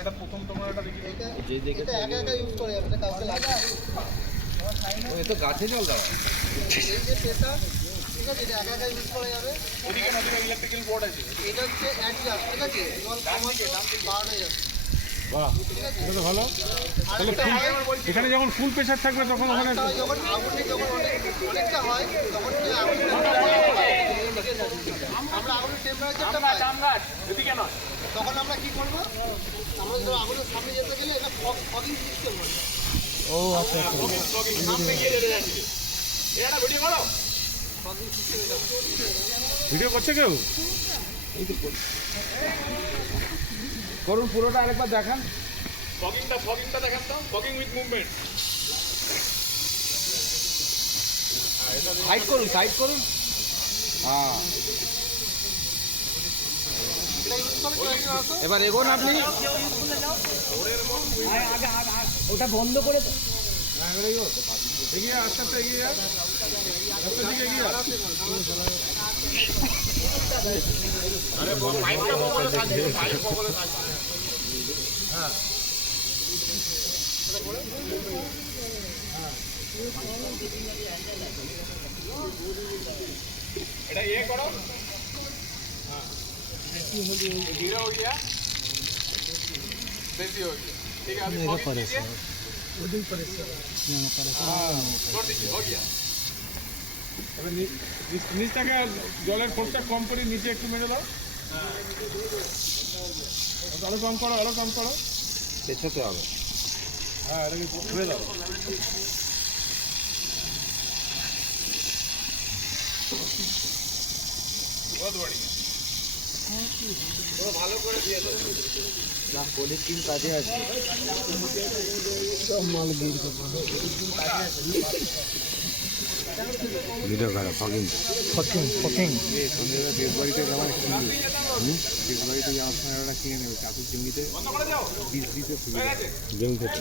এটা প্রথম তোমার এটা দেখি যে দেখে এটা একা একা ইউজ করে যাবে, এটা কাউকে লাগবে না। ও তো গাছে জল দেওয়া। এই যে প্রেসার, ঠিক আছে, এটা একা একা ইউজ করা যাবে। ওদিকে নদীর ইলেকট্রিক্যাল বোর্ড আছে। এটা হচ্ছে অ্যাডজাস্ট, ঠিক আছে, জল কমাতে বাড়ানো যাবে। বাহ, এটা তো ভালো। তাহলে আরেকটা হয়, এখানে যখন ফুল প্রেসার থাকবে তখন ওখানে আরেকটা হয় যখন আগুনে যখন অনেকটা হয় তখন কি আগুনের আমরা আগুনের টেম্পারেচারটা পাই, তখন আমরা কি করবো, আমরা ধরো আগুনের সামনে যেতে গেলে এটা ফগিং সিস্টেম হয়। ও আচ্ছা আচ্ছা। ভিডিও করছে কেউ? করুন পুরোটা আরেকবার দেখান। ফগিংটা দেখান তো, ফগিং উইথ মুভমেন্ট। সাইড করুন, সাইড করুন। হ্যাঁ, এটা ইউজ করে এবার এগোন আপনি। ওটা বন্ধ করে তো। এগিয়ে আস্তে আস্তে এগিয়ে যা, আস্তে দিকে এগিয়ে যা। আরে পাইপটা বগলে থাকবে, পাইপ বগলে থাকবে। হ্যাঁ, এটা ये करो। हाँ, धीरे हो गया, बेसी हो गया, ठीक है। अभी फॉगिंग कीजिए। छोड़ दीजिए, हो गया। अबे নিচ থেকে জলের ফোর্সটা কম করে নিচে একটু মেরে দাও। আরো কম করো, আরো কম করো। পেছাতে হবে। হ্যাঁ, এটাকে ছুঁড়ে দাও। बहुत बढ़िया। ভালো করে দিয়ে দাও। না, পোলিশ টিম কাজে আছে। সব মাল গির ভিডিও করা ফকিং ফকিং এই সন্ধ্যেবেলা দেশবাড়িতে যাওয়ার কিনবে। দেশবাড়িতে যাওয়ার সময় ওরা কিনে নেবে চাকুর চিংড়িতে বন্ধ করে দাও। বীজ দিতে সুবিধা জমি থেকে।